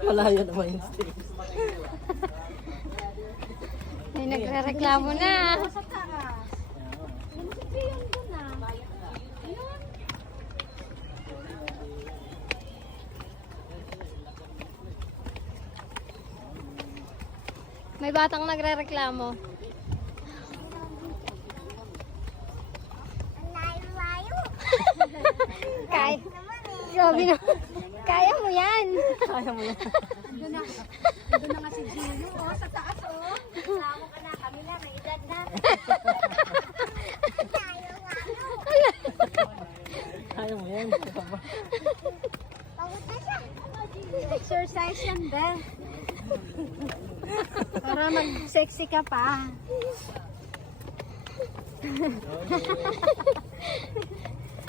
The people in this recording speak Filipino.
Malayo naman yung stairs. May nagre-reklamo na. Sa taas. Yung si Pion doon na. Ayun. May batang nagre-reklamo. Kaya. Grabe na. Kaya mo yan. Kaya mo yan. Doon na nga si Gino. Oh, sa taas oh. Kasama ka na. Kami na. May edad na. Kaya mo yan. Exercise yan, be. Para mag-sexy ka pa.